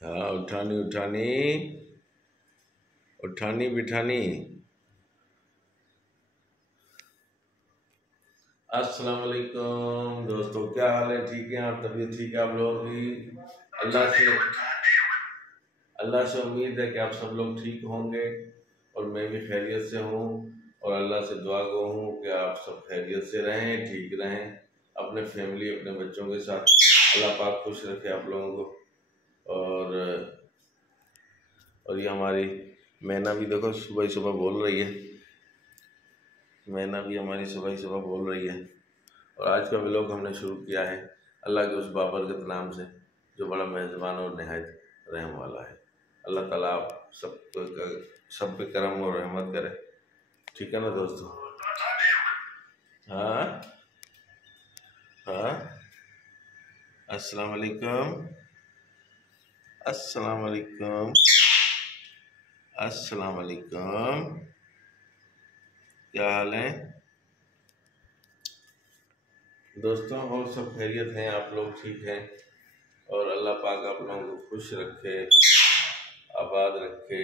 हाँ, उठानी उठानी उठानी बिठानी। अस्सलाम वालेकुम दोस्तों, क्या हाल है? ठीक है आप? तबीयत ठीक है आप लोगों की? अल्लाह से उम्मीद है कि आप सब लोग ठीक होंगे और मैं भी खैरियत से हूँ। और अल्लाह से दुआ गो हूँ कि आप सब खैरियत से रहें, ठीक रहें, अपने फैमिली अपने बच्चों के साथ। अल्लाह पाक खुश रखे आप लोगों को। और ये हमारी मैना भी देखो सुबह सुबह बोल रही है। मैना भी हमारी सुबह सुबह बोल रही है। और आज का व्लॉग हमने शुरू किया है अल्लाह के उस बाबरकत नाम से जो बड़ा मेज़बान और नहायत रहम वाला है। अल्लाह ताला आप सब पे करम और रहमत करे। ठीक है ना दोस्तों? हाँ हाँ। अस्सलाम वालेकुम, अस्सलाम वालेकुम, अस्सलाम वालेकुम। क्या हाल है दोस्तों? और सब खैरियत हैं? आप लोग ठीक हैं? और अल्लाह पाक आप लोगों को खुश रखे, आबाद रखे,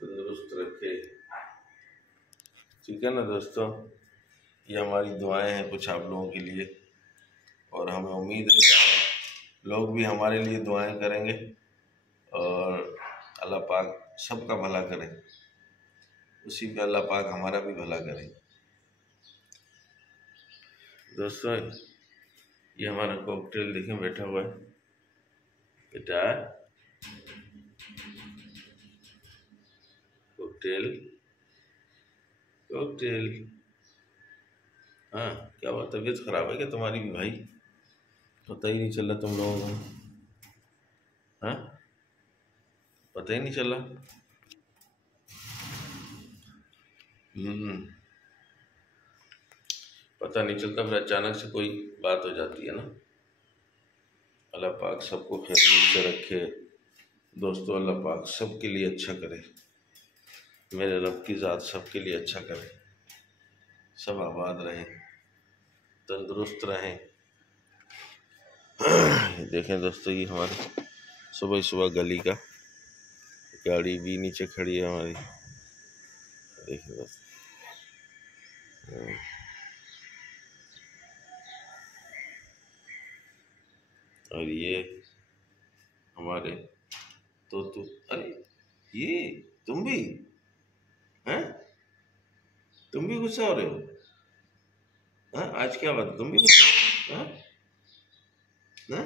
तंदुरुस्त रखे। ठीक है ना दोस्तों? ये हमारी दुआएं हैं कुछ आप लोगों के लिए, और हमें उम्मीद है कि आप लोग भी हमारे लिए दुआएं करेंगे और अल्लाह पाक सबका भला करे, उसी पे अल्लाह पाक हमारा भी भला करे। दोस्तों ये हमारा कॉकटेल देखें बैठा हुआ है। बेटा कॉकटेल, कॉकटेल। हाँ, क्या हुआ? तबीयत खराब है क्या तुम्हारी भी भाई? पता ही नहीं चला तुम लोगों को? हाँ, पता ही नहीं चला। पता नहीं चलता, फिर अचानक से कोई बात हो जाती है ना। अल्लाह पाक सबको खैरियत से रखे दोस्तों। अल्लाह पाक सबके लिए अच्छा करे, मेरे रब की ज़ात सबके लिए अच्छा करे, सब आबाद रहें, तंदुरुस्त रहें। देखें दोस्तों, ये हमारे सुबह सुबह गली का गाड़ी भी नीचे खड़ी है हमारी। देखें दोस्तों, और ये हमारे तो अरे ये तुम भी हैं? तुम भी गुस्सा हो रहे हो? हाँ, आज क्या बात? तुम भी गुस्सा? हाँ हाँ?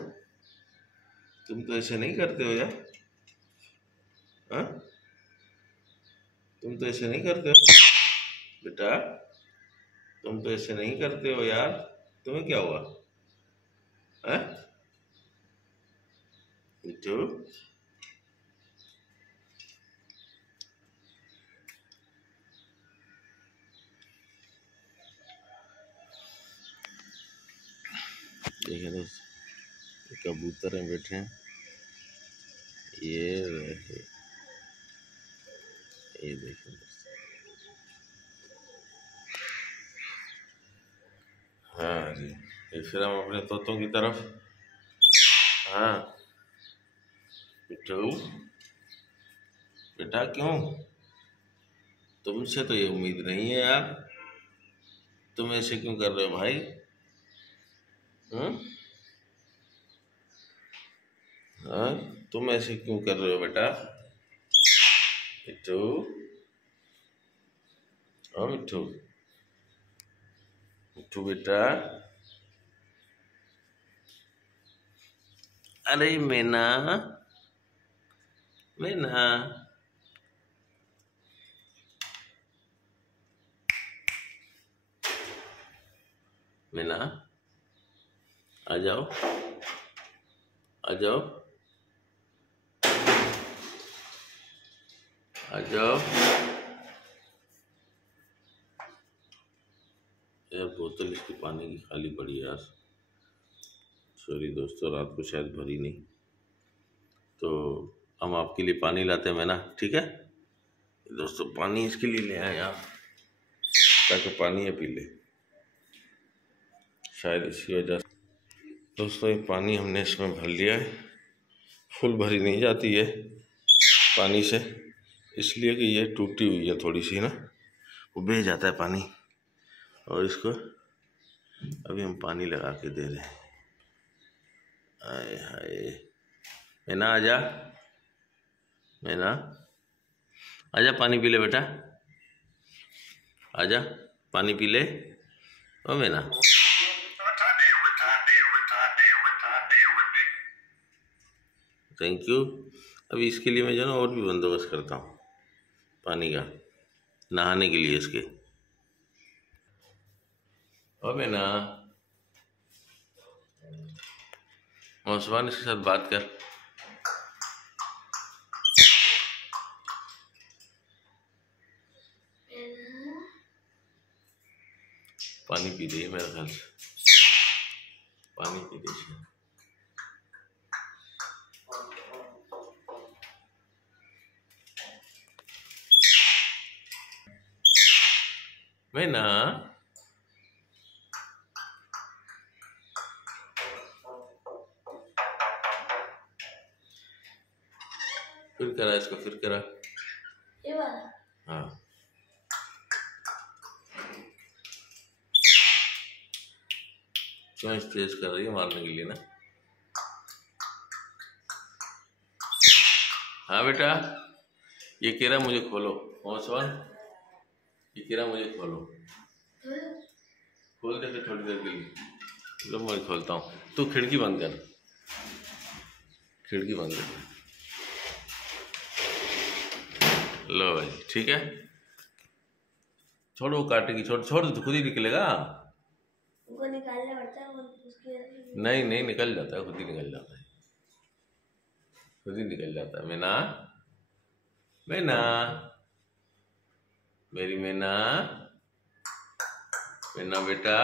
तुम तो ऐसे नहीं करते हो यार। हाँ, तुम तो ऐसे नहीं करते हो बेटा, तुम तो ऐसे नहीं करते हो यार। तुम्हें क्या हुआ? हाँ मिट्टू? देखिए दोस्त, कबूतर हैं बैठे हैं। ये रहे, ये देखिए दोस्त। हाँ जी, ये फिर हम अपने तोतों की तरफ। हाँ मिट्टू बेटा, क्यों? तुमसे तो ये उम्मीद नहीं है यार। तुम ऐसे क्यों कर रहे हो भाई? हम्म? हाँ, तुम ऐसे क्यों कर रहे हो बेटा? मिट्टू, हाँ मिट्टू, मिट्टू बेटा। अरे मैना, मैना, मैना, आ जाओ, आ जाओ, आ जाओ। यार बोतल इसकी पानी की खाली पड़ी है यार। सॉरी दोस्तों, रात को शायद भरी नहीं, तो हम आपके लिए पानी लाते हैं मैना। ठीक है दोस्तों, पानी इसके लिए ले आए आप, ताकि पानी ये पी ले। शायद इसी वजह से। दोस्तों ये पानी हमने इसमें भर लिया है। फुल भरी नहीं जाती है पानी से, इसलिए कि ये टूटी हुई है थोड़ी सी ना, वो बह जाता है पानी। और इसको अभी हम पानी लगा के दे रहे हैं। आए हाय, मैना आजा, मैना आजा, पानी पी ले बेटा, आजा पानी पी ले। ओ मैना, थैंक यू। अभी इसके लिए मैं जो ना और भी बंदोबस्त करता हूँ पानी का, नहाने के लिए इसके। ओ मैना, मौसमान इसके साथ बात कर। पानी पी रही है मेरे ख्याल से, पानी पी रही है। मैना, फिर करा इसको, फिर करा ये वाला। हाँ, क्यों तेज कर रही है मारने के लिए ना। हाँ बेटा, ये कह रहा मुझे खोलो। मौसमान ये कह रहा मुझे खोलो, खोल दे फिर थोड़ी देर के लिए। लो मैं खोलता हूँ, तू खिड़की बंद कर, खिड़की बंद कर। लो भाई ठीक है, छोड़ो वो काटेगी, छोड़ छोड़, तो खुद ही निकलेगा। वो निकालना पड़ता है, उसके नहीं नहीं निकल जाता है, खुद ही निकल जाता है, खुद ही निकल जाता है। मैना, मैना, मेरी मैना, मैना बेटा।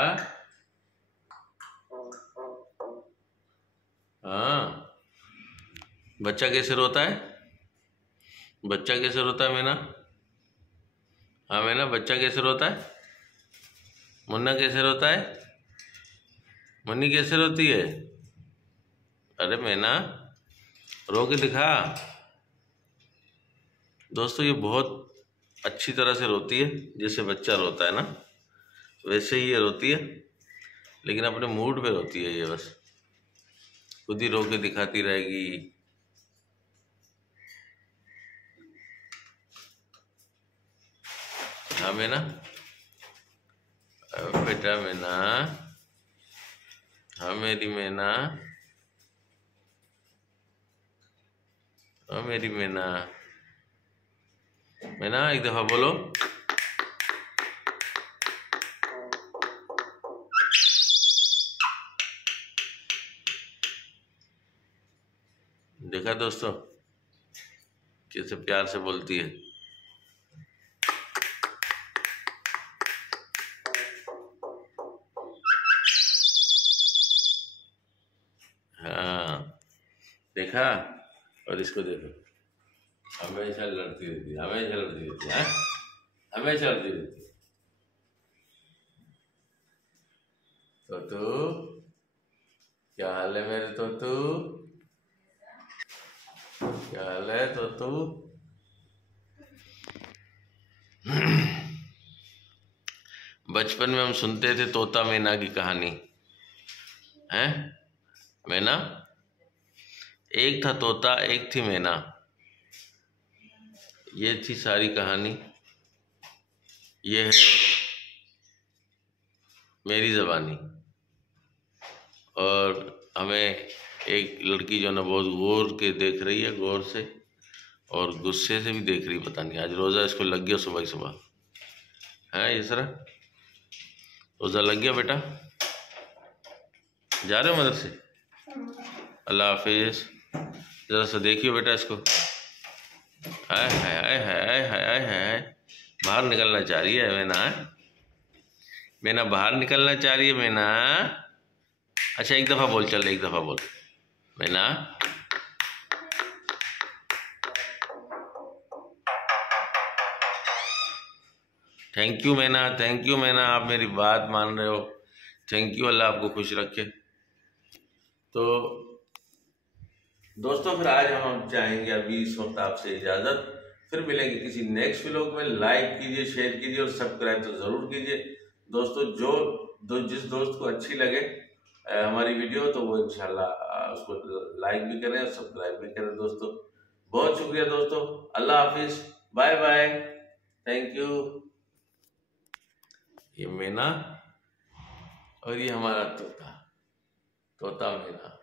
हाँ, बच्चा कैसे रोता है, बच्चा कैसे रोता है मैना। हाँ मैना, बच्चा कैसे रोता है। मुन्ना कैसे रोता है, मुन्नी कैसे रोती है। अरे मैना रो के दिखा। दोस्तों ये बहुत अच्छी तरह से रोती है, जैसे बच्चा रोता है ना वैसे ही ये रोती है, लेकिन अपने मूड पे रोती है ये, बस खुद ही रो के दिखाती रहेगी। हाँ मैना, बेटा मैना, हाँ मेरी मैना, हाँ मेरी मैना। मैना एक दफा बोलो। देखा दोस्तों कैसे प्यार से बोलती है। हाँ देखा, और इसको देखो, हमेशा लड़ती रहती है, हमेशा लड़ती रहती है, हमेशा लड़ती रहती है। तोतू क्या हाल है मेरे तोतू, क्या हाल है तोतू। बचपन में हम सुनते थे तोता मैना की कहानी, है मैना, एक था तोता एक थी मैना, ये थी सारी कहानी। ये है मेरी ज़बानी। और हमें एक लड़की जो ना बहुत गौर के देख रही है, गौर से और गुस्से से भी देख रही, पता नहीं आज रोज़ा इसको लग गया सुबह ही सुबह। है इसरा, रोज़ा लग गया बेटा, जा रहे हो मदरसे, अल्लाह हाफिज। ज़रा सा देखियो बेटा इसको, हाय हाय हाय हाय हाय हाय, बाहर निकलना चाह रही है मैना, मैना बाहर निकलना चाह रही है मैना। अच्छा एक दफ़ा बोल, चल एक दफ़ा बोल मैना। थैंक यू मैना, थैंक यू मैना, आप मेरी बात मान रहे हो, थैंक यू, अल्लाह आपको खुश रखे। तो दोस्तों फिर आज हम चाहेंगे अभी इस वक्त आपसे इजाज़त, फिर मिलेंगे किसी नेक्स्ट व्लॉग में। लाइक कीजिए, शेयर कीजिए और सब्सक्राइब तो ज़रूर कीजिए दोस्तों। जिस दोस्त को अच्छी लगे हमारी वीडियो तो वो इंशाल्लाह उसको लाइक भी करें और सब्सक्राइब भी करें दोस्तों। बहुत शुक्रिया दोस्तों, अल्लाह हाफिज, बाय बाय, थैंक यू। ये मैना और ये हमारा तोता, तोता मैना।